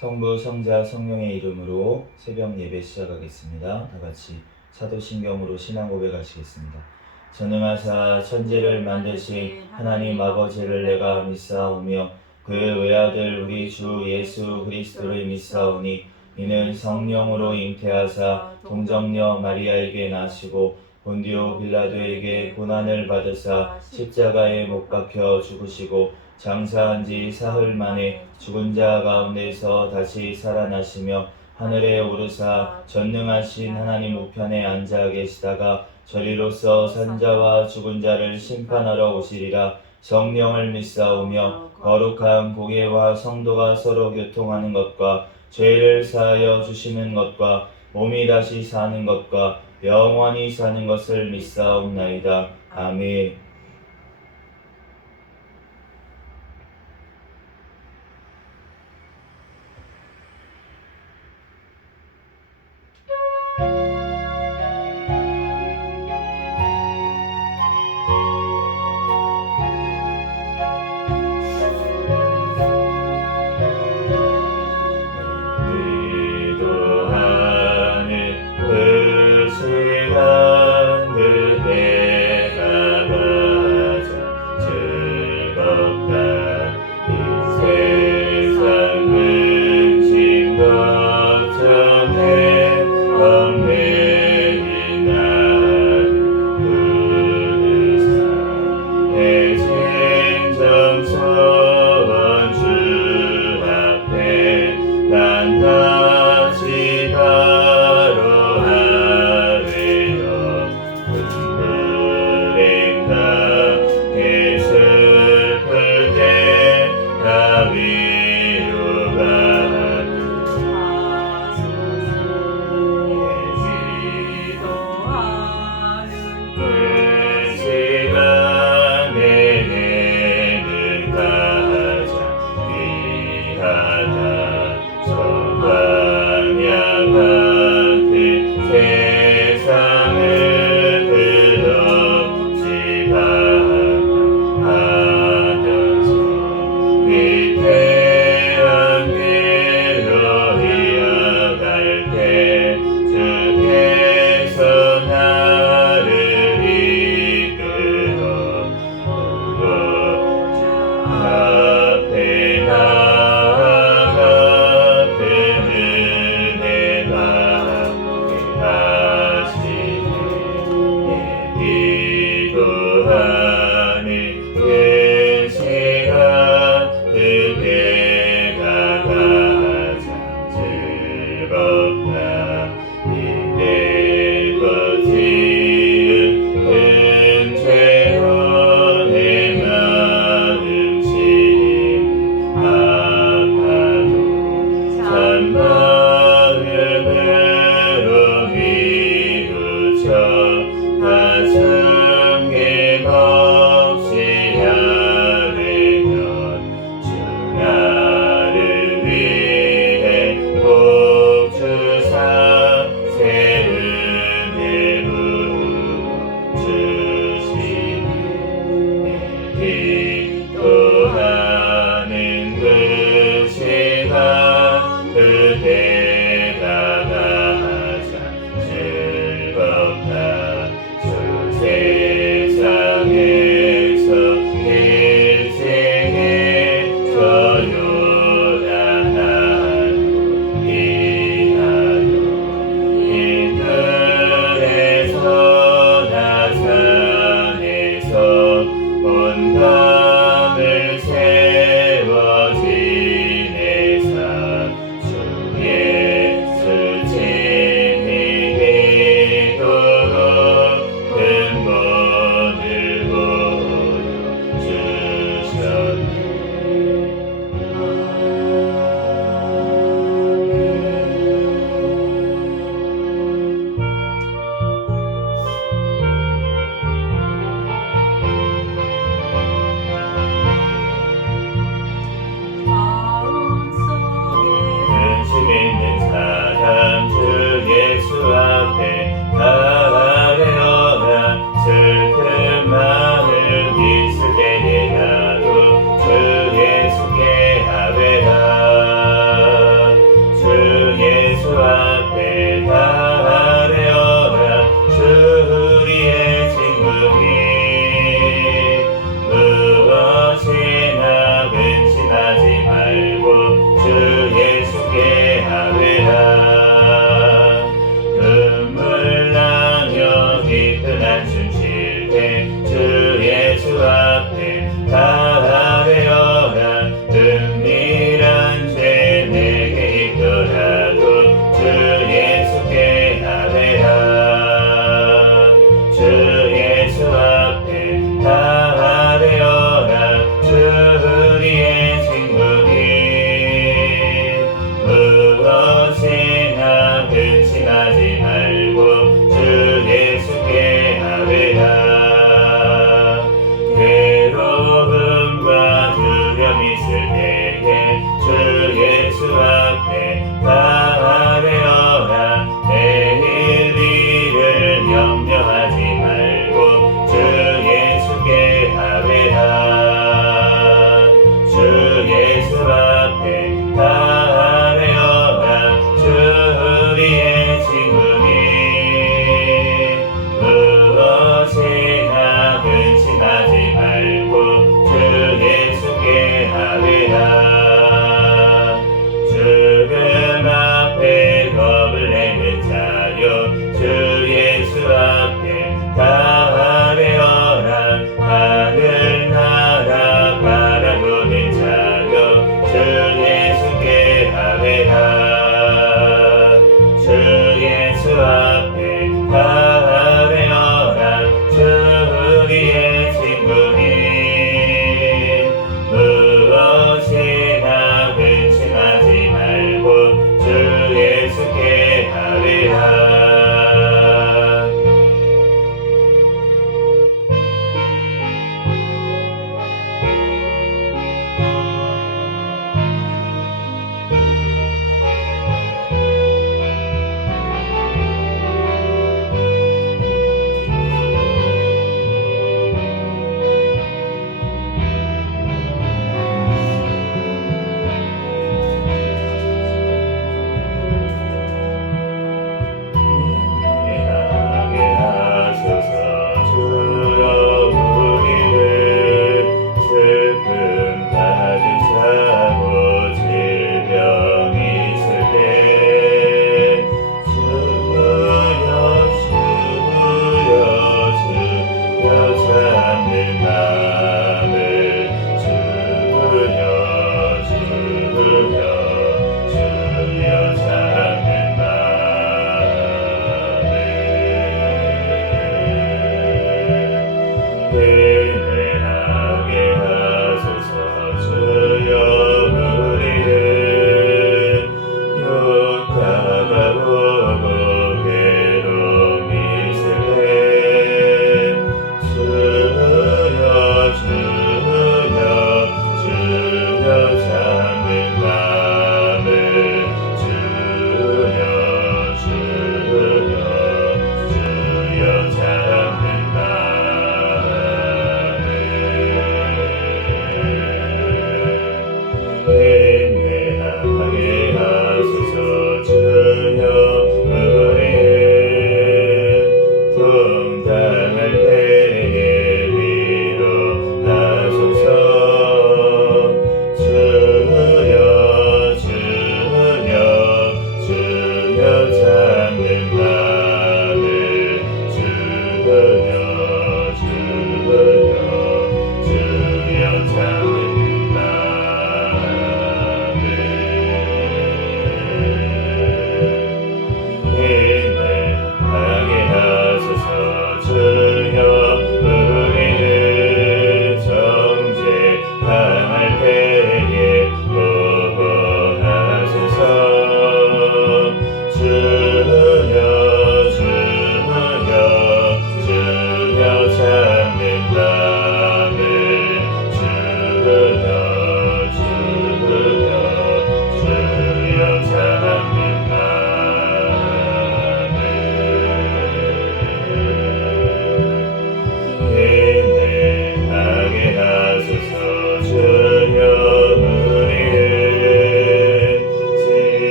성부, 성자, 성령의 이름으로 새벽 예배 시작하겠습니다. 다 같이 사도신경으로 신앙 고백하시겠습니다. 전능하사 천지를 만드신 하나님 아버지를 내가 믿사오며 그 외아들 우리 주 예수 그리스도를 믿사오니 이는 성령으로 잉태하사 동정녀 마리아에게 나시고 본디오 빌라도에게 고난을 받으사 십자가에 못 박혀 죽으시고 장사한 지 사흘 만에 죽은 자 가운데서 다시 살아나시며 하늘에 오르사 전능하신 하나님 우편에 앉아 계시다가 저리로서 산자와 죽은 자를 심판하러 오시리라. 성령을 믿사오며 거룩한 공예와 성도가 서로 교통하는 것과 죄를 사하여 주시는 것과 몸이 다시 사는 것과 영원히 사는 것을 믿사옵나이다. 아멘.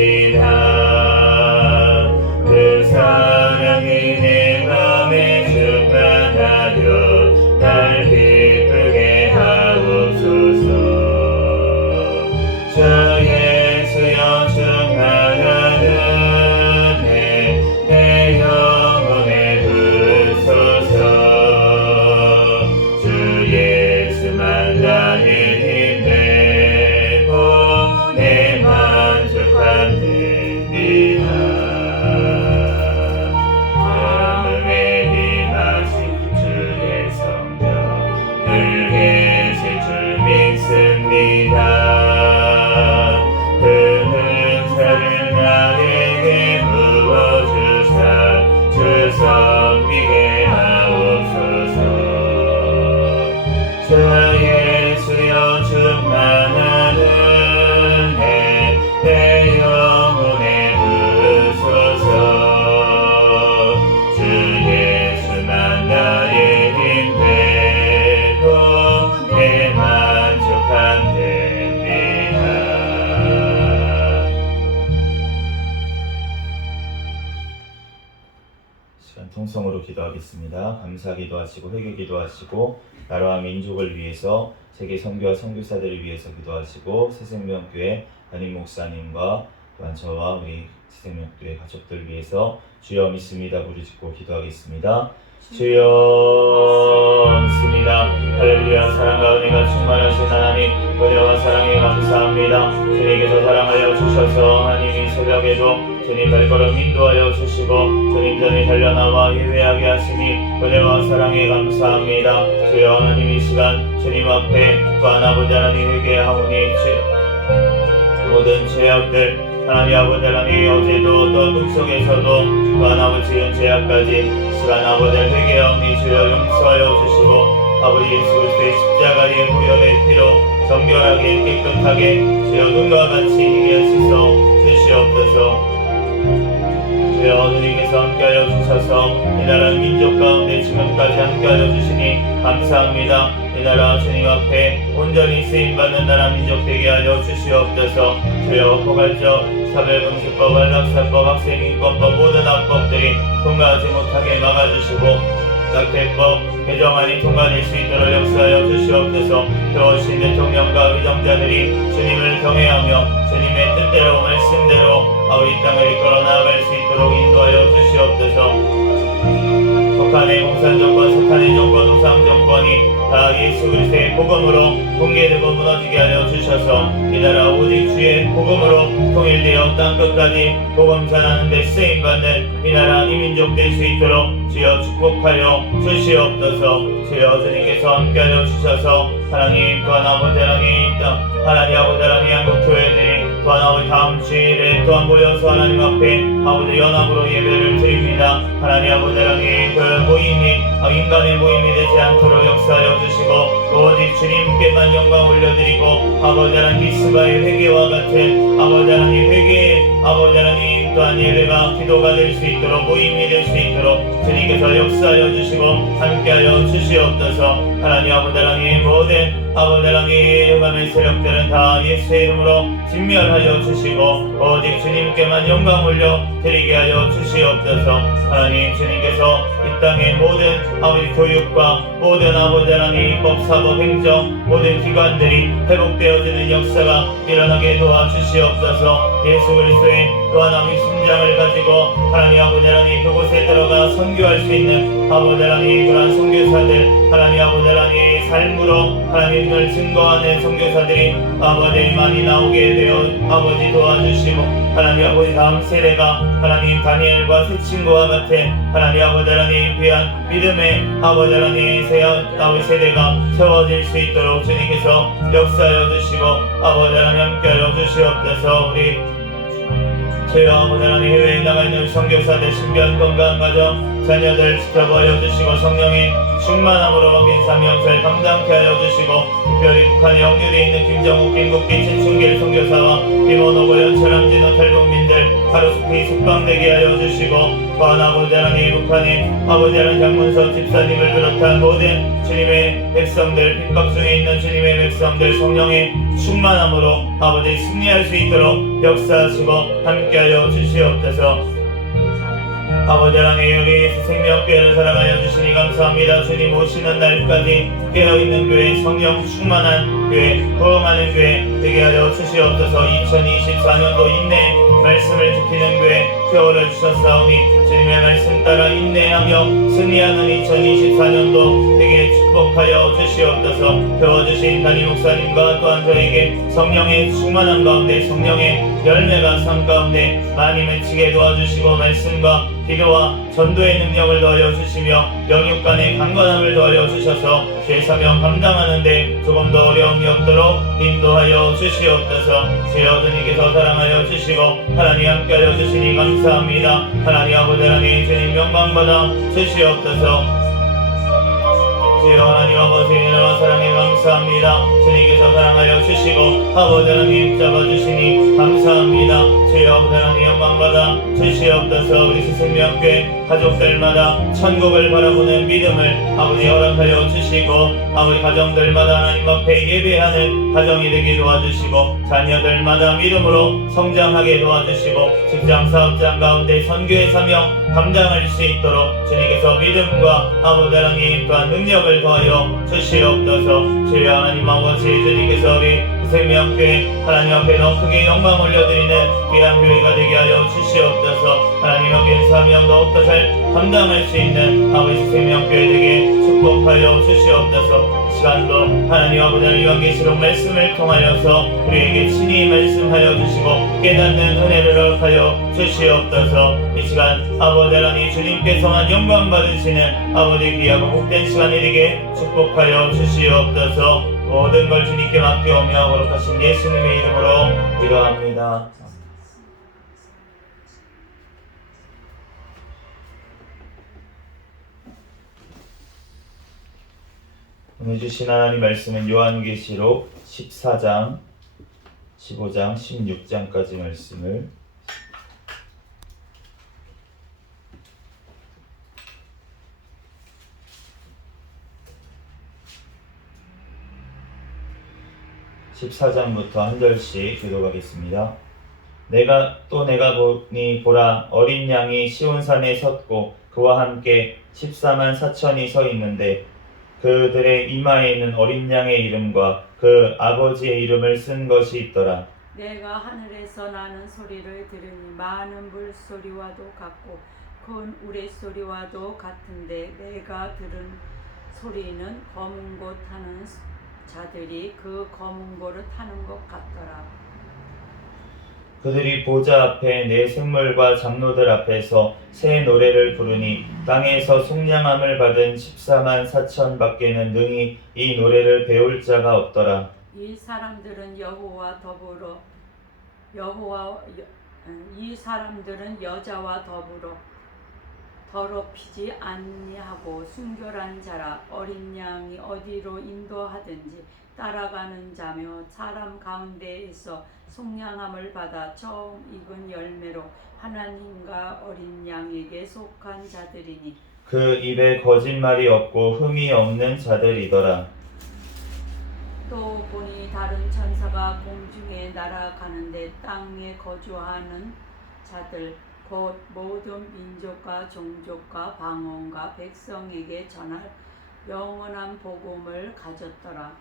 기도합니다. 그 사랑이 내 맘에 충만하여 날 기쁘게 하옵소서. 주 예수여 충만한 은혜 내 영혼에 부으소서. 주 예수만 나의 힘 되고 내 만족한 됩니다. 음음에 임하신 주의 성령 늘 계실 줄 믿습니다. 그 은사를 나에게 부어주사 주 섬기게 하옵소서. 주 예수여 충만한 은혜 내 영혼에 부으소서. 주 예수만 나의 힘 되고 내 만족한 됩니다. 시간 통성으로 기도하겠습니다. 감사 기도하시고 회개 기도하시고 나라와 민족을 위해서 세계 선교와 선교사들을 위해서 기도하시고 새생명교회 담임 목사님과 또한 저와 우리 새생명교회 가족들 위해서 주여 믿습니다 부르짖고 기도하겠습니다. 주여 믿습니다. 할렐루야. 사랑과 은혜가 충만하신 하나님, 은혜와 사랑에 감사합니다. 주님께서 사랑하여 주셔서 하나님이 새벽에도 주님 발걸음 인도하여 주시고 주님 전에 달려나와 예배하게 하시니 은혜와 사랑에 감사합니다. 주여 하나님 이 시간 주님 앞에 또한 아버지 하나님 회개하오니 모든 죄악들 하나님 아버지 하나님 어제도 또 꿈속에서도 또한 아버지 은 죄악까지 시간 아버지를 회개하오니 주여 용서하여 주시고 아버지 예수 그리스도의 십자가의 보혈의 피로 정결하게 깨끗하게 주여 눈과 같이 희게 하시소 주시옵소서. 주여 주님께서 함께하여 주셔서 이 나라 민족 가운데 지금까지 함께하여 주시니 감사합니다. 이 나라 주님 앞에 온전히 쓰임받는 나라 민족 되게 하여 주시옵소서. 주여 포괄적 사별금수법, 안락사법, 학생인권법 모든 악법들이 통과하지 못하게 막아주시고 낙태법 개정안이 통과될 수 있도록 역사하여 주시옵소서. 들어오신 대통령과 의정자들이 주님을 경외하며 주님의 뜻대로 말씀대로 이 땅을 이끌어 나아갈 수 있도록 인도하여 주시옵소서. 북한의 공산정권, 사탄의 정권, 우상정권이 다 예수 그리스도의 복음으로 붕괴되고 무너지게 하여 주셔서 이 나라 오직 주의 복음으로 통일되어 땅끝까지 복음 전하는 데 쓰임받는 이 나라 이 민족 될 수 있도록 주여 축복하여 주시옵소서. 주여 주님께서 함께하여 주셔서 하나님 또한 아버지 하나님 하나님 아버지 하나님 한국교회들이 또한 아버지 다음 주일에 또한 모여서 하나님 앞에 아버지 연합으로 예배를 드립니다. 하나님 아버지 하나님 그 모임이 인간의 모임이 되지 않도록 역사하여 주시고 오직 주님께만 영광 올려드리고 아버지 하나님 미스바의 회개와 같은 아버지 하나님 회개 아버지 하나님 또한 예배가 기도가 될 수 있도록 모임이 될 수 있도록 주님께서 역사하여 주시고 함께하여 주시옵소서. 하나님 아버지 하나님 모든 아버지 하나님 영감의 세력들은 다 예수의 이름으로 진멸하여 주시고 오직 주님께만 영광 올려 드리게 하여 주시옵소서. 하나님 주님께서 이 땅의 모든 아버지 교육과 모든 아버지 하나님 법, 사법, 행정 모든 기관들이 회복되어지는 역사가 일어나게 도와주시옵소서. 예수 그리스도의 또한 아버지 심장을 가지고 하나님 아버지 하나님 그곳에 들어가 선교할 수 있는 아버지 하나님 그러한 선교사들 하나님 아버지 하나님 삶으로 하나님을 증거하는 선교사들이 아버지 많이 나오게 되어 아버지 도와주시고 하나님 아버지 다음 세대가 하나님 다니엘과 세 친구와 같은 하나님 아버지 하나님 귀한 믿음의 아버지 하나님 아버지 세대가 세워질 수 있도록 주님께서 역사하여 주시고 아버지 하나님 함께하여 주시옵소서. 우리 주여 아버지 하나님 해외에 나가 있는 선교사들 신변 건강 가정 자녀들 지켜보여 주시고 성령의 충만함으로 민사명설 감당케 하여 주시고 특별히 북한에 억류되어 있는 김정욱, 김국기, 진충길 선교사와 김원호, 고현, 철암진호 탈북민들 하루속히 속방되게 하여 주시고 또한 아버지 하나님 북한에 아버지 하나님 장문석 집사님을 비롯한 모든 주님의 백성들 핍박 중에 있는 주님의 백성들 성령의 충만함으로 아버지 승리할 수 있도록 역사하시고 함께하여 주시옵소서. 아버지 하나님 우리 예수 생명교회를 사랑하여 주시니 감사합니다. 주님 오시는 날까지 깨어있는 교회 성령 충만한 교회 부흥하는 교회 되게 하여 주시옵소서. 2024년도 인내 말씀을 지키는 교회 표어를 주셨사오니 주님의 말씀 따라 인내하며 승리하는 2024년도 되게 축복하여 주시옵소서. 배워주신 담임 목사님과 또한 저에게 성령의 충만한 가운데 성령의 열매가 삶 가운데 많이 맺히게 도와주시고 말씀과 기도와 전도의 능력을 더하여 주시며 영육 간의 강건함을 더하여 주셔서 주의 사명 감당하는데 조금 더 어려움이 없도록 인도하여 주시옵소서. 주여 주님께서 사랑하여 주시고 하나님 함께하여 주시니 감사합니다. 하나님 아버지 하나님 주님 영광받아 주시옵소서. 주여 하나님 아버지 은혜와 사랑에 감사합니다. 주님께서 사랑하여 주시고 아버지 하나님 잡아주시니 감사합니다. 주여 아버지 하나님 영광받아 주시옵소서. 우리 생명교회 가족들마다 천국을 바라보는 믿음을 아버지 허락하여 주시고 아버지 가정들마다 하나님 앞에 예배하는 가정이 되게 도와주시고 자녀들마다 믿음으로 성장하게 도와주시고 직장 사업장 가운데 선교의 사명 감당할 수 있도록 주님께서 믿음과 아버지 하나님 또한 능력을 더하여 주시옵소서. 주여 하나님 아버지 주님께서 우리 생명교회 하나님 앞에 더 크게 영광 올려드리는 귀한 교회가 되게 하여 주시옵소서. 하나님 앞에 사명 더욱더 잘 감당할 수 있는 아버지 생명교회 되게 축복하여 주시옵소서. 시간도 하나님 아버지 하나님 요한계시록 말씀을 통하여서 우리에게 친히 말씀하여 주시고 깨닫는 은혜를 허락하여 주시옵소서. 이 시간 아버지 하나님 주님께서만 영광 받으시는 아버지 귀하고 복된 시간이 되게 축복하여 주시옵소서. 모든 걸 주님께 맡겨오며 거룩하신 예수님의 이름으로 기도합니다. 오늘 주신 하나님 말씀은 요한계시록 14장, 15장, 16장까지 말씀을 14장부터 한 절씩 교독하겠습니다. 내가 보니 보라 어린 양이 시온산에 섰고 그와 함께 14만 4천이 서 있는데 그들의 이마에는 어린 양의 이름과 그 아버지의 이름을 쓴 것이 있더라. 내가 하늘에서 나는 소리를 들으니 많은 물소리와도 같고 큰 우레소리와도 같은데 내가 들은 소리는 검은 곳 타는 자들이 그 검은 고를 타는 것 같더라. 그들이 보좌 앞에 네 생물과 장로들 앞에서 새 노래를 부르니 땅에서 속량함을 받은 14만 4천 밖에는 능히 이 노래를 배울 자가 없더라. 이 사람들은 여자와 더불어 더럽히지 아니하고 순결한 자라. 어린 양이 어디로 인도하든지 따라가는 자며 사람 가운데에서 속량함을 받아 처음 익은 열매로 하나님과 어린 양에게 속한 자들이니 그 입에 거짓말이 없고 흠이 없는 자들이더라. 또 보니 다른 천사가 공중에 날아가는데 땅에 거주하는 자들 곧 모든 민족과 종족과 방언과 백성에게 전할 영원한 복음을 가졌더라.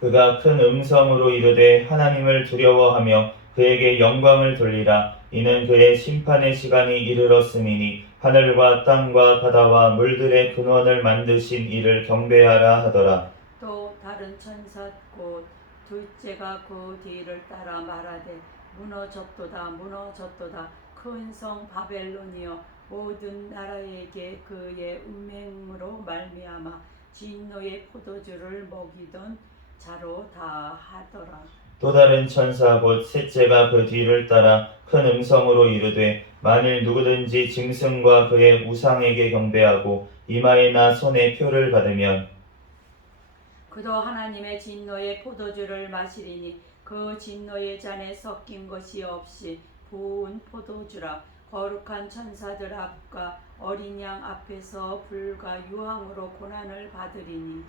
그가 큰 음성으로 이르되 하나님을 두려워하며 그에게 영광을 돌리라. 이는 그의 심판의 시간이 이르렀음이니 하늘과 땅과 바다와 물들의 근원을 만드신 이를 경배하라 하더라. 또 다른 천사 곧 둘째가 그 뒤를 따라 말하되 무너졌도다 무너졌도다 큰 성 바벨론이여 모든 나라에게 그의 운명으로 말미암아 진노의 포도주를 먹이던 자로 다 하더라. 또 다른 천사 곧 셋째가 그 뒤를 따라 큰 음성으로 이르되 만일 누구든지 짐승과 그의 우상에게 경배하고 이마에나 손에 표를 받으면 그도 하나님의 진노의 포도주를 마시리니 그 진노의 잔에 섞인 것이 없이 고운 포도주라. 거룩한 천사들 앞과 어린 양 앞에서 불과 유황으로 고난을 받으리니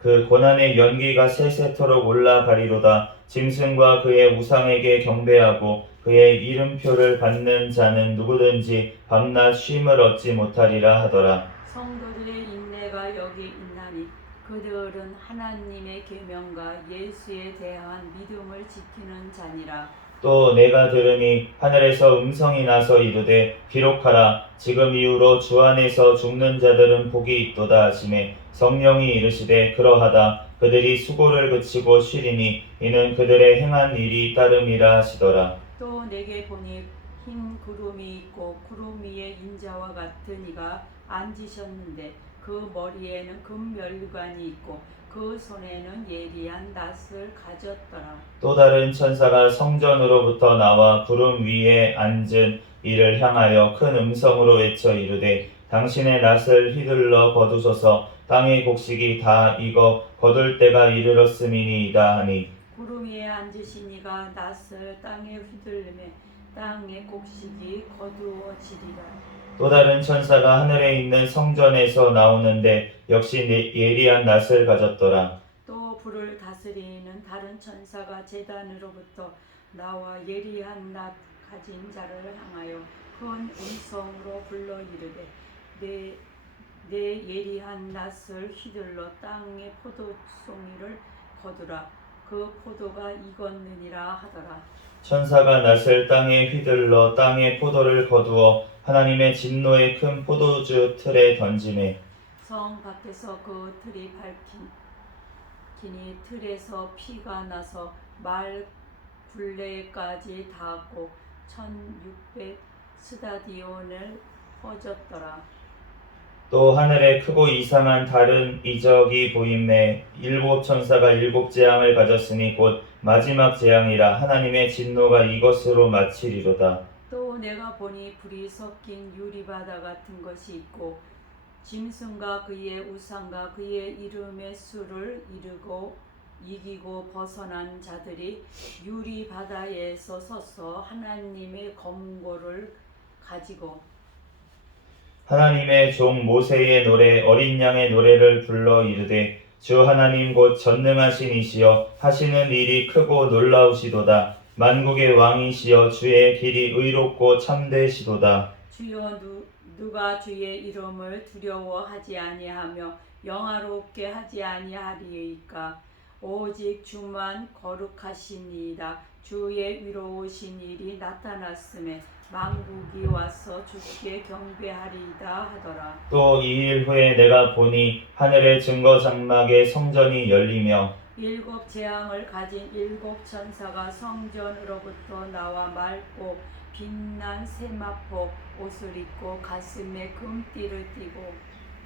그 고난의 연기가 세세토록 올라가리로다. 짐승과 그의 우상에게 경배하고 그의 이름표를 받는 자는 누구든지 밤낮 쉼을 얻지 못하리라 하더라. 성도들의 인내가 여기 있나니 그들은 하나님의 계명과 예수에 대한 믿음을 지키는 자니라. 또 내가 들으니 하늘에서 음성이 나서 이르되 기록하라. 지금 이후로 주 안에서 죽는 자들은 복이 있도다 하시매 성령이 이르시되 그러하다. 그들이 수고를 그치고 쉬리니 이는 그들의 행한 일이 따름이라 하시더라. 또 내게 보니 흰 구름이 있고 구름 위에 인자와 같은 이가 앉으셨는데 그 머리에는 금멸관이 있고 그 손에는 예리한 낫을 가졌더라. 또 다른 천사가 성전으로부터 나와 구름 위에 앉은 이를 향하여 큰 음성으로 외쳐 이르되 당신의 낫을 휘둘러 거두소서. 땅의 곡식이 다 익어 거둘 때가 이르렀음이니이다 하니 구름 위에 앉으신 이가 낫을 땅에 휘둘리매 땅의 곡식이 거두어지리라. 또 다른 천사가 하늘에 있는 성전에서 나오는데 역시 예리한 낫을 가졌더라. 또 불을 다스리는 다른 천사가 제단으로부터 나와 예리한 낫 가진 자를 향하여 큰 음성으로 불러 이르되 내 예리한 낫을 휘둘러 땅의 포도송이를 거두라. 그 포도가 익었느니라 하더라. 천사가 낫을 땅에 휘둘러 땅의 포도를 거두어 하나님의 진노의 큰 포도주 틀에 던지매 성 밖에서 그 틀이 밝히니 틀에서 피가 나서 말 굴레까지 닿았고 1600 스타디온을 퍼졌더라. 또 하늘에 크고 이상한 다른 이적이 보임에 일곱 천사가 일곱 재앙을 가졌으니 곧 마지막 재앙이라. 하나님의 진노가 이것으로 마치리로다. 또 내가 보니 불이 섞인 유리바다 같은 것이 있고 짐승과 그의 우상과 그의 이름의 수를 이기고 벗어난 자들이 유리바다에서 서서 하나님의 검고를 가지고 하나님의 종 모세의 노래 어린 양의 노래를 불러 이르되 주 하나님 곧 전능하신 이시여 하시는 일이 크고 놀라우시도다. 만국의 왕이시여 주의 길이 의롭고 참되시도다. 주여 누가 주의 이름을 두려워하지 아니하며 영화롭게 하지 아니하리이까. 오직 주만 거룩하시니이다. 주의 위로우신 일이 나타났음에 만국이 와서 주께 경배하리이다 하더라. 또 2일 후에 내가 보니 하늘의 증거 장막의 성전이 열리며 일곱 재앙을 가진 일곱 천사가 성전으로부터 나와 맑고 빛난 세마포 옷을 입고 가슴에 금띠를 띠고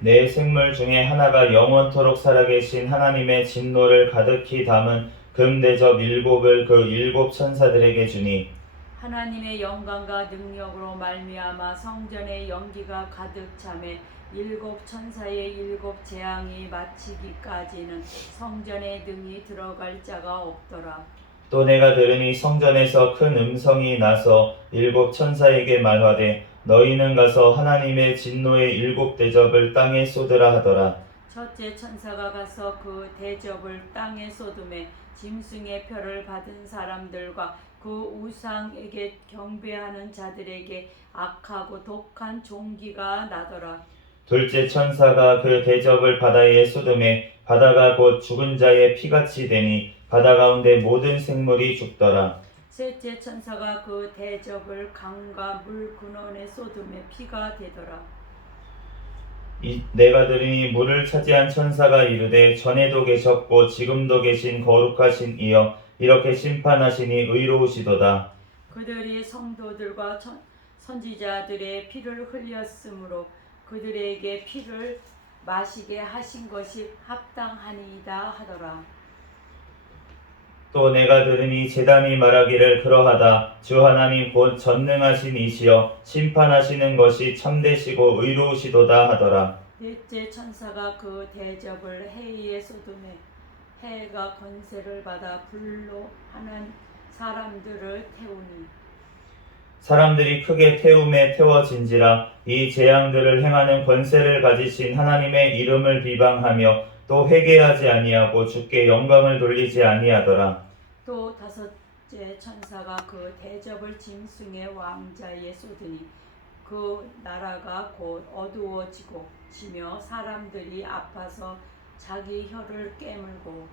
네 생물 중에 하나가 영원토록 살아계신 하나님의 진노를 가득히 담은 금대접 일곱을 그 일곱 천사들에게 주니 하나님의 영광과 능력으로 말미암아 성전의 연기가 가득 차매 일곱 천사의 일곱 재앙이 마치기까지는 성전에 능히 들어갈 자가 없더라. 또 내가 들으니 성전에서 큰 음성이 나서 일곱 천사에게 말하되 너희는 가서 하나님의 진노의 일곱 대접을 땅에 쏟으라 하더라. 첫째 천사가 가서 그 대접을 땅에 쏟음에 짐승의 표를 받은 사람들과 그 우상에게 경배하는 자들에게 악하고 독한 종기가 나더라. 둘째 천사가 그 대접을 바다에 쏟음에 바다가 곧 죽은 자의 피같이 되니 바다 가운데 모든 생물이 죽더라. 셋째 천사가 그 대접을 강과 물 근원에 쏟음에 피가 되더라. 내가 들으니 물을 차지한 천사가 이르되 전에도 계셨고 지금도 계신 거룩하신 이여 이렇게 심판하시니 의로우시도다. 그들이 성도들과 선지자들의 피를 흘렸으므로 그들에게 피를 마시게 하신 것이 합당하니이다 하더라. 또 내가 들으니 제단이 말하기를 그러하다. 주 하나님 곧 전능하신 이시여 심판하시는 것이 참되시고 의로우시도다 하더라. 넷째 천사가 그 대접을 해에 쏟음에 해가 권세를 받아 불로 하는 사람들을 태우니 사람들이 크게 태움에 태워진지라. 이 재앙들을 행하는 권세를 가지신 하나님의 이름을 비방하며 또 회개하지 아니하고 주께 영광을 돌리지 아니하더라. 또 다섯째 천사가 그 대접을 짐승의 왕자에 쏟으니 그 나라가 곧 어두워지고 지며 사람들이 아파서 자기 혀를 깨물고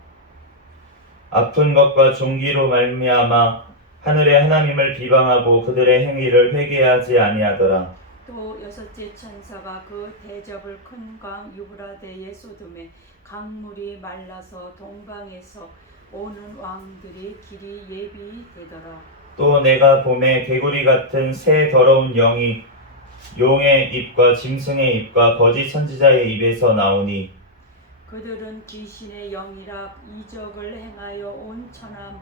아픈 것과 종기로 말미암아 하늘의 하나님을 비방하고 그들의 행위를 회개하지 아니하더라. 또 여섯째 천사가 그 대접을 큰 강 유브라데에 쏟음에 강물이 말라서 동방에서 오는 왕들이 길이 예비되더라. 또 내가 봄에 개구리 같은 새 더러운 영이 용의 입과 짐승의 입과 거짓 선지자의 입에서 나오니 그들은 귀신의 영이라 이적을 행하여 온 천하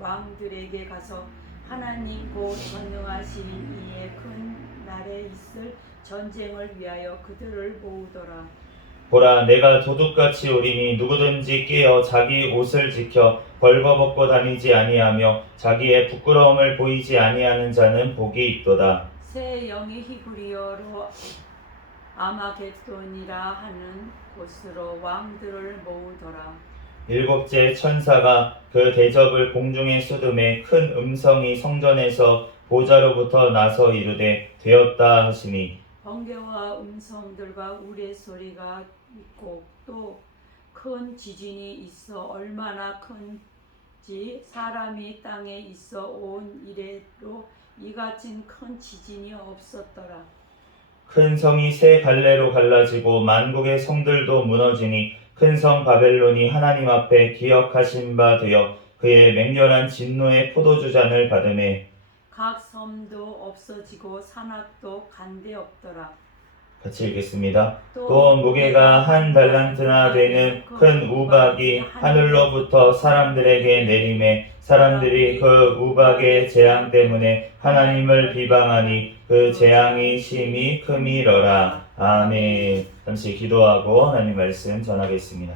왕들에게 가서 하나님 곧 전능하신 이의 큰 날에 있을 전쟁을 위하여 그들을 모으더라. 보라, 내가 도둑같이 오리니 누구든지 깨어 자기 옷을 지켜 벌거벗고 다니지 아니하며 자기의 부끄러움을 보이지 아니하는 자는 복이 있도다. 새 영이 히브리어로 아마겟돈이라 하는 곳으로 왕들을 모으더라. 일곱째 천사가 그 대접을 공중에 쏟음에 큰 음성이 성전에서 보좌로부터 나서 이르되 되었다 하시니 번개와 음성들과 우레소리가 있고 또 큰 지진이 있어 얼마나 큰지 사람이 땅에 있어 온 이래로 이같은 큰 지진이 없었더라. 큰 성이 세 갈래로 갈라지고 만국의 성들도 무너지니 큰 성 바벨론이 하나님 앞에 기억하신 바 되어 그의 맹렬한 진노의 포도주 잔을 받음에 각 섬도 없어지고 산악도 간데 없더라. 같이 읽겠습니다. 또 무게가 한 달란트나 되는 큰 우박이 하늘로부터 사람들에게 내림에 사람들이 그 우박의 재앙 때문에 하나님을 비방하니 그 재앙이 심히 크미러라. 아멘. 잠시 기도하고 하나님 말씀 전하겠습니다.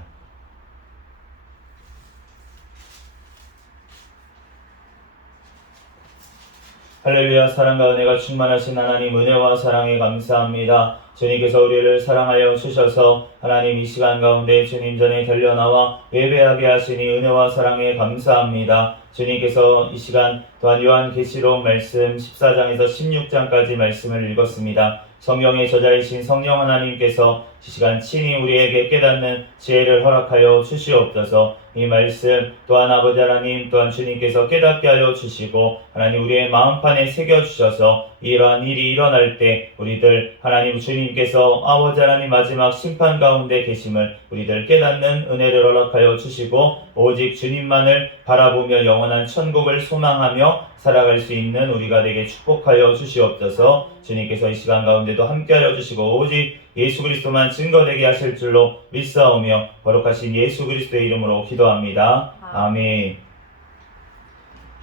할렐루야. 사랑과 은혜가 충만하신 하나님, 은혜와 사랑에 감사합니다. 주님께서 우리를 사랑하여 주셔서 하나님 이 시간 가운데 주님 전에 달려나와 예배하게 하시니 은혜와 사랑에 감사합니다. 주님께서 이 시간 또한 요한계시록 말씀 14장에서 16장까지 말씀을 읽었습니다. 성경의 저자이신 성령 하나님께서 이 시간 친히 우리에게 깨닫는 지혜를 허락하여 주시옵소서. 이 말씀 또한 아버지 하나님 또한 주님께서 깨닫게 하여 주시고 하나님 우리의 마음판에 새겨주셔서 이러한 일이 일어날 때 우리들 하나님 주님께서 아버지 하나님 마지막 심판 가운데 계심을 우리들 깨닫는 은혜를 허락하여 주시고 오직 주님만을 바라보며 영원한 천국을 소망하며 살아갈 수 있는 우리가 되게 축복하여 주시옵소서. 주님께서 이 시간 가운데도 함께하여 주시고 오직 예수 그리스도만 증거되게 하실 줄로 믿사오며 거룩하신 예수 그리스도의 이름으로 기도합니다. 아멘.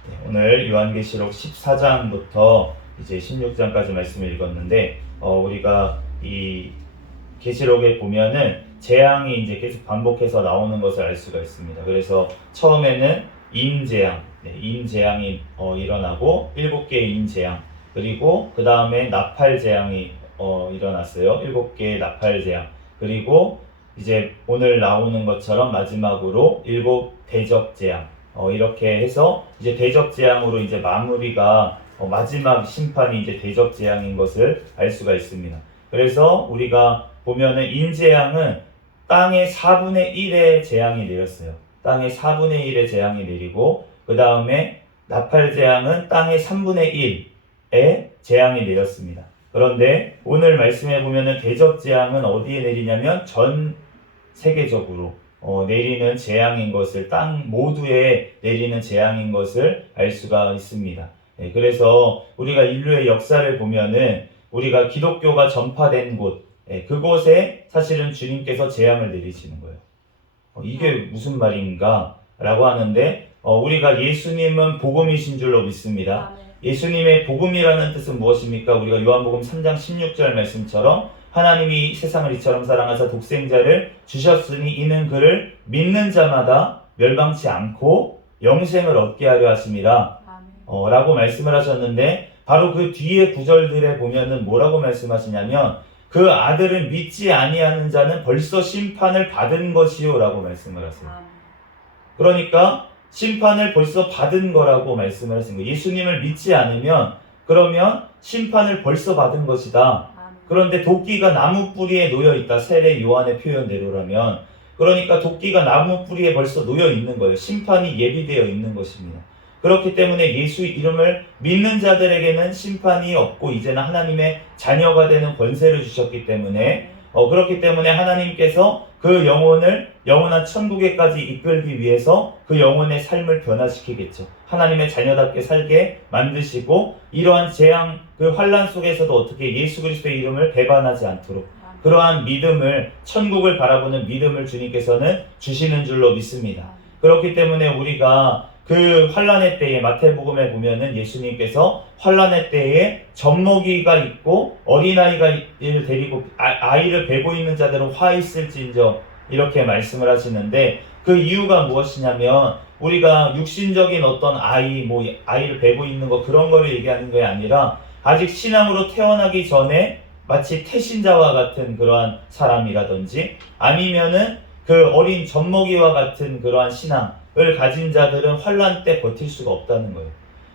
네, 오늘 요한계시록 14장부터 이제 16장까지 말씀을 읽었는데 우리가 이 계시록에 보면은 재앙이 이제 계속 반복해서 나오는 것을 알 수가 있습니다. 그래서 처음에는 임재앙, 임재앙이 일어나고 7개의 임재앙, 그리고 그 다음에 나팔재앙이 일어났어요. 7개의 나팔재앙. 그리고 이제 오늘 나오는 것처럼 마지막으로 7 대접재앙. 이렇게 해서 이제 대접재앙으로 이제 마무리가 마지막 심판이 이제 대접재앙인 것을 알 수가 있습니다. 그래서 우리가 보면은 임재앙은 땅의 4분의 1의 재앙이 내렸어요. 땅의 4분의 1의 재앙이 내리고 그 다음에 나팔재앙은 땅의 3분의 1의 재앙이 내렸습니다. 그런데 오늘 말씀해 보면은 대접재앙은 어디에 내리냐면 전 세계적으로 내리는 재앙인 것을 땅 모두에 내리는 재앙인 것을 알 수가 있습니다. 그래서 우리가 인류의 역사를 보면은 우리가 기독교가 전파된 곳 그곳에 사실은 주님께서 재앙을 내리시는 거예요. 이게 무슨 말인가 라고 하는데 우리가 예수님은 복음이신 줄로 믿습니다. 예수님의 복음이라는 뜻은 무엇입니까? 우리가 요한복음 3장 16절 말씀처럼 하나님이 세상을 이처럼 사랑하사 독생자를 주셨으니 이는 그를 믿는 자마다 멸망치 않고 영생을 얻게 하려 하심이라 라고 말씀을 하셨는데 바로 그 뒤에 구절들에 보면은 뭐라고 말씀하시냐면 그 아들은 믿지 아니하는 자는 벌써 심판을 받은 것이요 라고 말씀을 하세요. 그러니까 심판을 벌써 받은 거라고 말씀을 하신 거예요. 예수님을 믿지 않으면 그러면 심판을 벌써 받은 것이다. 그런데 도끼가 나무 뿌리에 놓여 있다. 세례 요한의 표현대로라면 그러니까 도끼가 나무 뿌리에 벌써 놓여 있는 거예요. 심판이 예비되어 있는 것입니다. 그렇기 때문에 예수 이름을 믿는 자들에게는 심판이 없고 이제는 하나님의 자녀가 되는 권세를 주셨기 때문에 그렇기 때문에 하나님께서 그 영혼을 영원한 천국에까지 이끌기 위해서 그 영혼의 삶을 변화시키겠죠. 하나님의 자녀답게 살게 만드시고 이러한 재앙 그 환난 속에서도 어떻게 예수 그리스도의 이름을 배반하지 않도록 그러한 믿음을 천국을 바라보는 믿음을 주님께서는 주시는 줄로 믿습니다. 그렇기 때문에 우리가 그 환난의 때에 마태복음에 보면은 예수님께서 환난의 때에 젖먹이가 있고 어린아이가 데리고 아이를 베고 있는 자들은 화 있을진저 이렇게 말씀을 하시는데 그 이유가 무엇이냐면 우리가 육신적인 어떤 아이를 베고 있는 거 그런 거를 얘기하는 게 아니라 아직 신앙으로 태어나기 전에 마치 태신자와 같은 그러한 사람이라든지 아니면은 그 어린 젖먹이와 같은 그러한 신앙을 가진 자들은 환난 때 버틸 수가 없다는 거예요.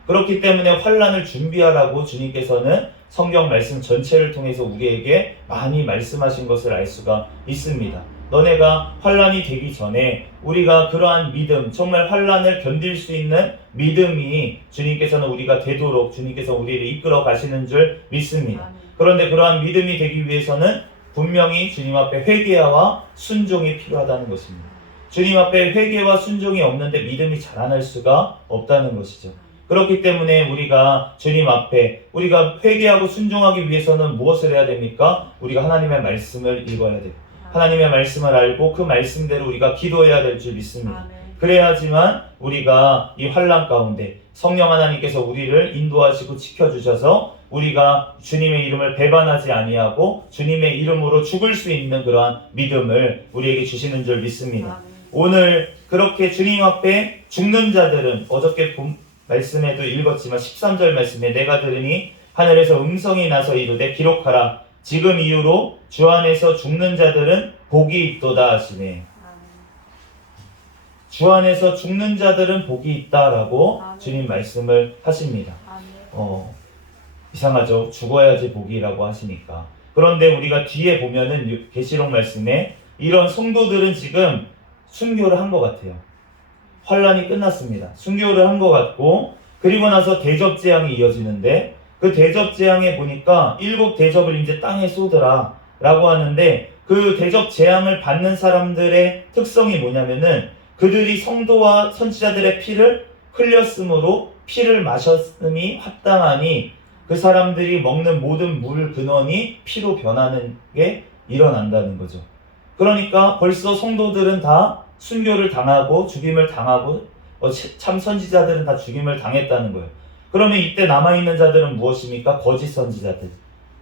그렇기 때문에 환난을 준비하라고 주님께서는 성경 말씀 전체를 통해서 우리에게 많이 말씀하신 것을 알 수가 있습니다. 너네가 환난이 되기 전에 우리가 그러한 믿음, 정말 환난을 견딜 수 있는 믿음이 주님께서는 우리가 되도록 주님께서 우리를 이끌어 가시는 줄 믿습니다. 그런데 그러한 믿음이 되기 위해서는 분명히 주님 앞에 회개와 순종이 필요하다는 것입니다. 주님 앞에 회개와 순종이 없는데 믿음이 자라날 수가 없다는 것이죠. 그렇기 때문에 우리가 주님 앞에 우리가 회개하고 순종하기 위해서는 무엇을 해야 됩니까? 우리가 하나님의 말씀을 읽어야 돼요. 하나님의 말씀을 알고 그 말씀대로 우리가 기도해야 될 줄 믿습니다. 그래야지만 우리가 이 환난 가운데 성령 하나님께서 우리를 인도하시고 지켜주셔서 우리가 주님의 이름을 배반하지 아니하고 주님의 이름으로 죽을 수 있는 그러한 믿음을 우리에게 주시는 줄 믿습니다. 오늘 그렇게 주님 앞에 죽는 자들은 어저께 말씀에도 읽었지만 13절 말씀에 내가 들으니 하늘에서 음성이 나서 이르되 기록하라 지금 이후로 주 안에서 죽는 자들은 복이 있도다 하시네. 주 안에서 죽는 자들은 복이 있다라고 주님 말씀을 하십니다. 이상하죠? 죽어야지 복이라고 하시니까. 그런데 우리가 뒤에 보면은 계시록 말씀에 이런 성도들은 지금 순교를 한 것 같아요. 환란이 끝났습니다. 순교를 한 것 같고 그리고 나서 대접재앙이 이어지는데 그 대접재앙에 보니까 7 대접을 이제 땅에 쏟으라 라고 하는데 그 대접재앙을 받는 사람들의 특성이 뭐냐면은 그들이 성도와 선지자들의 피를 흘렸으므로 피를 마셨음이 합당하니 그 사람들이 먹는 모든 물 근원이 피로 변하는 게 일어난다는 거죠. 그러니까 벌써 성도들은 다 순교를 당하고 죽임을 당하고 참 선지자들은 다 죽임을 당했다는 거예요. 그러면 이때 남아있는 자들은 무엇입니까? 거짓 선지자들.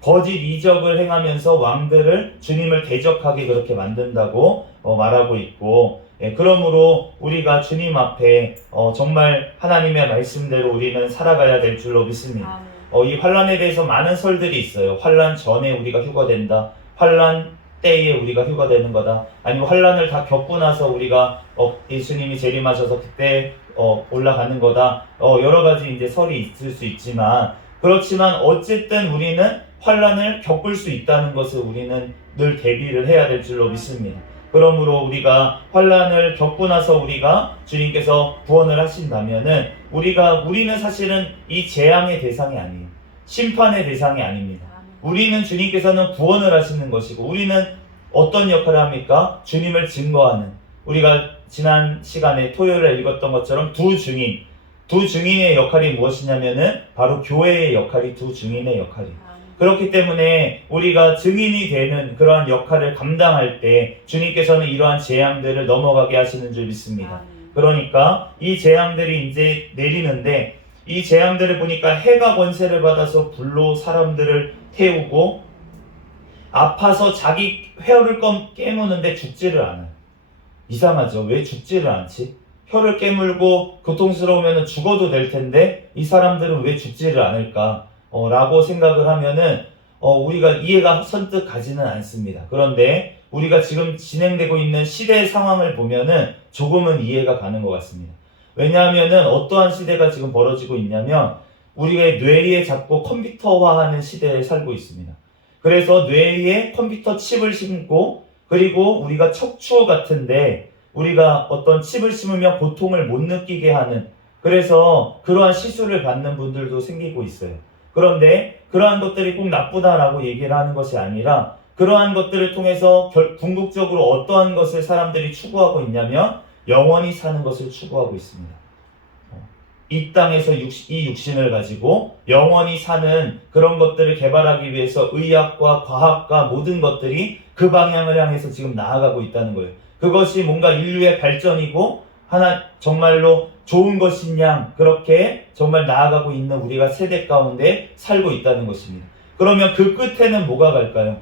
거짓 이적을 행하면서 왕들을 주님을 대적하게 그렇게 만든다고 말하고 있고 그러므로 우리가 주님 앞에 정말 하나님의 말씀대로 우리는 살아가야 될 줄로 믿습니다. 이 환란에 대해서 많은 설들이 있어요. 환란 전에 우리가 휴거된다. 환란 때에 우리가 휴거되는 거다. 아니면 환란을 다 겪고 나서 우리가 예수님이 재림하셔서 그때 올라가는 거다. 여러 가지 이제 설이 있을 수 있지만 그렇지만 어쨌든 우리는 환란을 겪을 수 있다는 것을 우리는 늘 대비를 해야 될 줄로 믿습니다. 그러므로 우리가 환란을 겪고 나서 우리가 주님께서 구원을 하신다면은 우리는 사실은 이 재앙의 대상이 아니에요. 심판의 대상이 아닙니다. 우리는 주님께서는 구원을 하시는 것이고 우리는 어떤 역할을 합니까? 주님을 증거하는 우리가 지난 시간에 토요일에 읽었던 것처럼 두 증인의 역할이 무엇이냐면은 바로 교회의 역할이 두 증인의 역할이에요. 그렇기 때문에 우리가 증인이 되는 그러한 역할을 감당할 때 주님께서는 이러한 재앙들을 넘어가게 하시는 줄 믿습니다. 그러니까 이 재앙들이 이제 내리는데 이 재앙들을 보니까 해가 권세를 받아서 불로 사람들을 태우고 아파서 자기 혀를 깨무는데 죽지를 않아요. 이상하죠? 왜 죽지를 않지? 혀를 깨물고 고통스러우면 죽어도 될 텐데 이 사람들은 왜 죽지를 않을까? 라고 생각을 하면은 우리가 이해가 선뜻 가지는 않습니다. 그런데 우리가 지금 진행되고 있는 시대의 상황을 보면은 조금은 이해가 가는 것 같습니다. 왜냐하면은 어떠한 시대가 지금 벌어지고 있냐면 우리의 뇌에 자꾸 컴퓨터화하는 시대에 살고 있습니다. 그래서 뇌에 컴퓨터 칩을 심고 그리고 우리가 척추 같은데 우리가 어떤 칩을 심으면 고통을 못 느끼게 하는 그래서 그러한 시술을 받는 분들도 생기고 있어요. 그런데 그러한 것들이 꼭 나쁘다라고 얘기를 하는 것이 아니라 그러한 것들을 통해서 궁극적으로 어떠한 것을 사람들이 추구하고 있냐면 영원히 사는 것을 추구하고 있습니다. 이 땅에서 이 육신을 가지고 영원히 사는 그런 것들을 개발하기 위해서 의학과 과학과 모든 것들이 그 방향을 향해서 지금 나아가고 있다는 거예요. 그것이 뭔가 인류의 발전이고 하나 정말로 좋은 것인 양 그렇게 정말 나아가고 있는 우리가 세대 가운데 살고 있다는 것입니다. 그러면 그 끝에는 뭐가 갈까요?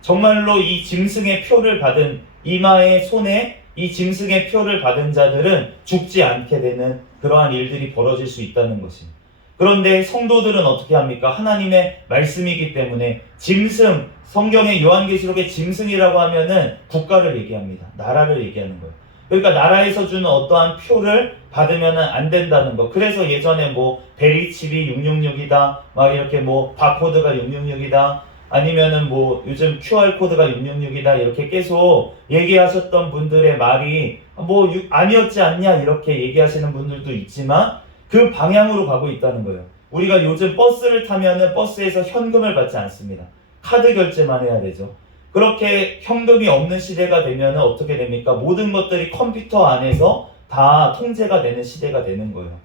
정말로 이 짐승의 표를 받은 이마에 손에 이 짐승의 표를 받은 자들은 죽지 않게 되는 그러한 일들이 벌어질 수 있다는 것입니다. 그런데 성도들은 어떻게 합니까? 하나님의 말씀이기 때문에 짐승, 성경의 요한계시록의 짐승이라고 하면은 국가를 얘기합니다. 나라를 얘기하는 거예요. 그러니까 나라에서 주는 어떠한 표를 받으면 안 된다는 거. 그래서 예전에 뭐 베리칩이 666이다, 막 이렇게 뭐 바코드가 666이다, 아니면은 뭐 요즘 QR코드가 666이다 이렇게 계속 얘기하셨던 분들의 말이 뭐 아니었지 않냐 이렇게 얘기하시는 분들도 있지만 그 방향으로 가고 있다는 거예요. 우리가 요즘 버스를 타면은 버스에서 현금을 받지 않습니다. 카드 결제만 해야 되죠. 그렇게 현금이 없는 시대가 되면 어떻게 됩니까? 모든 것들이 컴퓨터 안에서 다 통제가 되는 시대가 되는 거예요.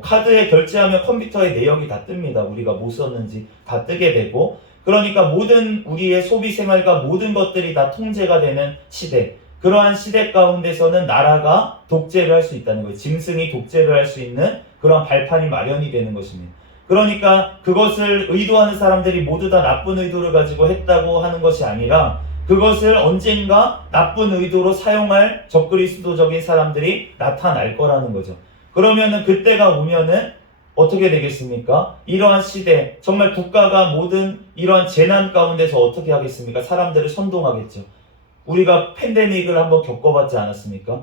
카드에 결제하면 컴퓨터에 내역이 다 뜹니다. 우리가 뭐 썼는지 다 뜨게 되고 그러니까 모든 우리의 소비 생활과 모든 것들이 다 통제가 되는 시대. 그러한 시대 가운데서는 나라가 독재를 할 수 있다는 거예요. 짐승이 독재를 할 수 있는 그런 발판이 마련이 되는 것입니다. 그러니까 그것을 의도하는 사람들이 모두 다 나쁜 의도를 가지고 했다고 하는 것이 아니라 그것을 언젠가 나쁜 의도로 사용할 적그리스도적인 사람들이 나타날 거라는 거죠. 그러면은 그때가 오면은 어떻게 되겠습니까? 이러한 시대, 정말 국가가 모든 이러한 재난 가운데서 어떻게 하겠습니까? 사람들을 선동하겠죠. 우리가 팬데믹을 한번 겪어봤지 않았습니까?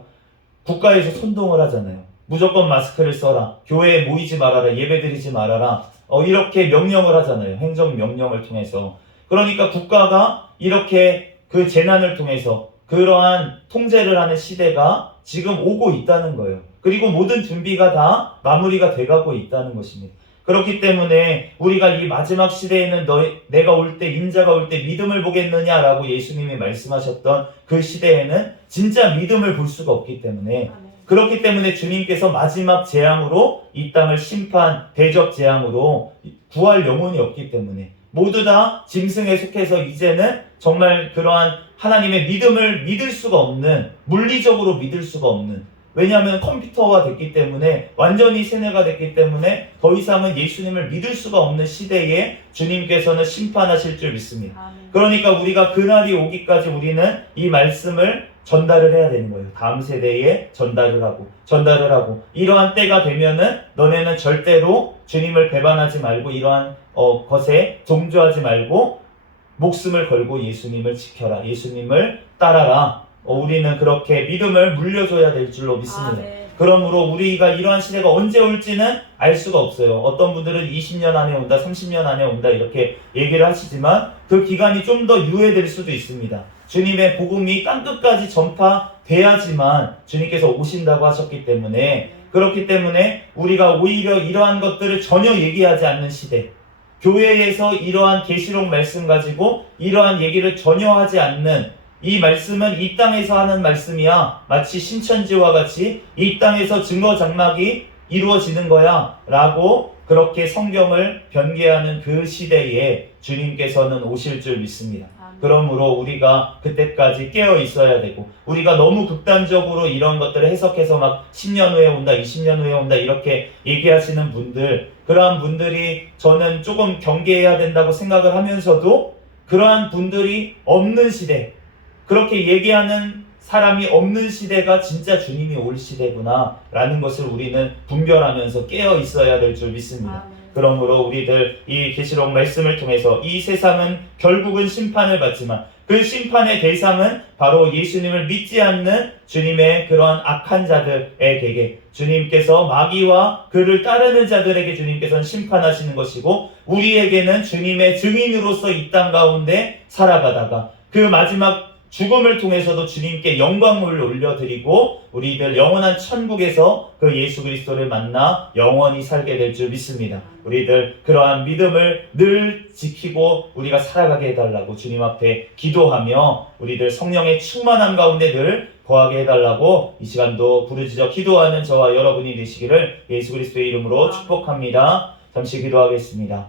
국가에서 선동을 하잖아요. 무조건 마스크를 써라. 교회에 모이지 말아라. 예배드리지 말아라. 이렇게 명령을 하잖아요. 행정명령을 통해서. 그러니까 국가가 이렇게 그 재난을 통해서 그러한 통제를 하는 시대가 지금 오고 있다는 거예요. 그리고 모든 준비가 다 마무리가 돼가고 있다는 것입니다. 그렇기 때문에 우리가 이 마지막 시대에는 내가 올 때, 인자가 올 때 믿음을 보겠느냐라고 예수님이 말씀하셨던 그 시대에는 진짜 믿음을 볼 수가 없기 때문에 그렇기 때문에 주님께서 마지막 재앙으로 이 땅을 심판, 대접 재앙으로 구할 영혼이 없기 때문에 모두 다 짐승에 속해서 이제는 정말 그러한 하나님의 믿음을 믿을 수가 없는, 물리적으로 믿을 수가 없는, 왜냐하면 컴퓨터화 됐기 때문에 완전히 세뇌가 됐기 때문에 더 이상은 예수님을 믿을 수가 없는 시대에 주님께서는 심판하실 줄 믿습니다. 그러니까 우리가 그날이 오기까지 우리는 이 말씀을 전달을 해야 되는 거예요. 다음 세대에 전달을 하고 이러한 때가 되면은 너네는 절대로 주님을 배반하지 말고 이러한 것에 동조하지 말고 목숨을 걸고 예수님을 지켜라. 예수님을 따라라. 우리는 그렇게 믿음을 물려줘야 될 줄로 믿습니다. 그러므로 우리가 이러한 시대가 언제 올지는 알 수가 없어요. 어떤 분들은 20년 안에 온다, 30년 안에 온다 이렇게 얘기를 하시지만 그 기간이 좀 더 유예될 수도 있습니다. 주님의 복음이 땅끝까지 전파돼야지만 주님께서 오신다고 하셨기 때문에 그렇기 때문에 우리가 오히려 이러한 것들을 전혀 얘기하지 않는 시대, 교회에서 이러한 계시록 말씀 가지고 이러한 얘기를 전혀 하지 않는 이 말씀은 이 땅에서 하는 말씀이야. 마치 신천지와 같이 이 땅에서 증거장막이 이루어지는 거야 라고 그렇게 성경을 변개하는 그 시대에 주님께서는 오실 줄 믿습니다. 그러므로 우리가 그때까지 깨어 있어야 되고 우리가 너무 극단적으로 이런 것들을 해석해서 막 10년 후에 온다, 20년 후에 온다 이렇게 얘기하시는 분들, 그러한 분들이 저는 조금 경계해야 된다고 생각을 하면서도 그러한 분들이 없는 시대, 그렇게 얘기하는 사람이 없는 시대가 진짜 주님이 올 시대구나 라는 것을 우리는 분별하면서 깨어 있어야 될 줄 믿습니다. 그러므로 우리들 이 계시록 말씀을 통해서 이 세상은 결국은 심판을 받지만 그 심판의 대상은 바로 예수님을 믿지 않는 주님의 그런 악한 자들에게 주님께서 마귀와 그를 따르는 자들에게 주님께서는 심판하시는 것이고 우리에게는 주님의 증인으로서 이 땅 가운데 살아가다가 그 마지막 죽음을 통해서도 주님께 영광을 올려드리고 우리들 영원한 천국에서 그 예수 그리스도를 만나 영원히 살게 될 줄 믿습니다. 우리들 그러한 믿음을 늘 지키고 우리가 살아가게 해달라고 주님 앞에 기도하며 우리들 성령의 충만함 가운데 늘 거하게 해달라고 이 시간도 부르짖어 기도하는 저와 여러분이 되시기를 예수 그리스도의 이름으로 축복합니다. 잠시 기도하겠습니다.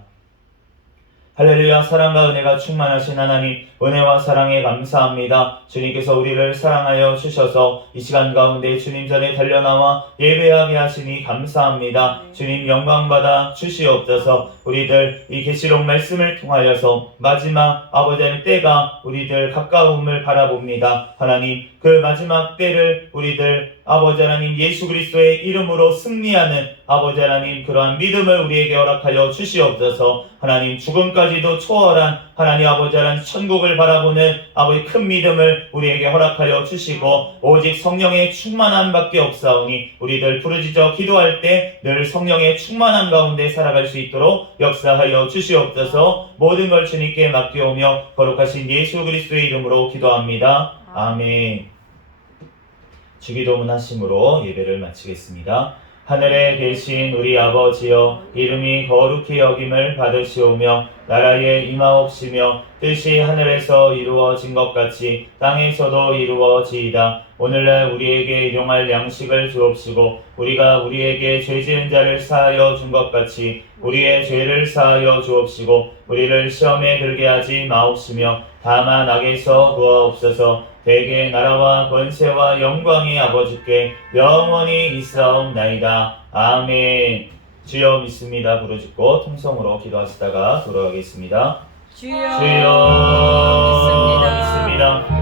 할렐루야. 사랑과 은혜가 충만하신 하나님, 은혜와 사랑에 감사합니다. 주님께서 우리를 사랑하여 주셔서 이 시간 가운데 주님 전에 달려나와 예배하게 하시니 감사합니다. 주님 영광받아 주시옵소서. 우리들 이 계시록 말씀을 통하여서 마지막 아버지 하나님 때가 우리들 가까움을 바라봅니다. 하나님 그 마지막 때를 우리들 아버지 하나님 예수 그리스도의 이름으로 승리하는 아버지 하나님 그러한 믿음을 우리에게 허락하여 주시옵소서. 하나님 죽음까지도 초월한 하나님 아버지 하나님 천국을 바라보는 아버지 큰 믿음을 우리에게 허락하여 주시고 오직 성령의 충만함밖에 없사오니 우리들 부르짖어 기도할 때 늘 성령의 충만함 가운데 살아갈 수 있도록 역사하여 주시옵소서. 모든 걸 주님께 맡겨오며 거룩하신 예수 그리스도의 이름으로 기도합니다. 아멘. 주기도문 하심으로 예배를 마치겠습니다. 하늘에 계신 우리 아버지여, 이름이 거룩히 여김을 받으시오며 나라에 임하옵시며 뜻이 하늘에서 이루어진 것 같이 땅에서도 이루어지이다. 오늘날 우리에게 일용할 양식을 주옵시고 우리가 우리에게 죄지은 자를 사하여 준 것 같이 우리의 죄를 사하여 주옵시고 우리를 시험에 들게 하지 마옵시며 다만 악에서 구하옵소서. 대개 나라와 권세와 영광이 아버지께 영원히 있사옵나이다. 아멘. 주여 믿습니다. 부르짖고 통성으로 기도하시다가 돌아가겠습니다. 주여 주여 믿습니다. 믿습니다.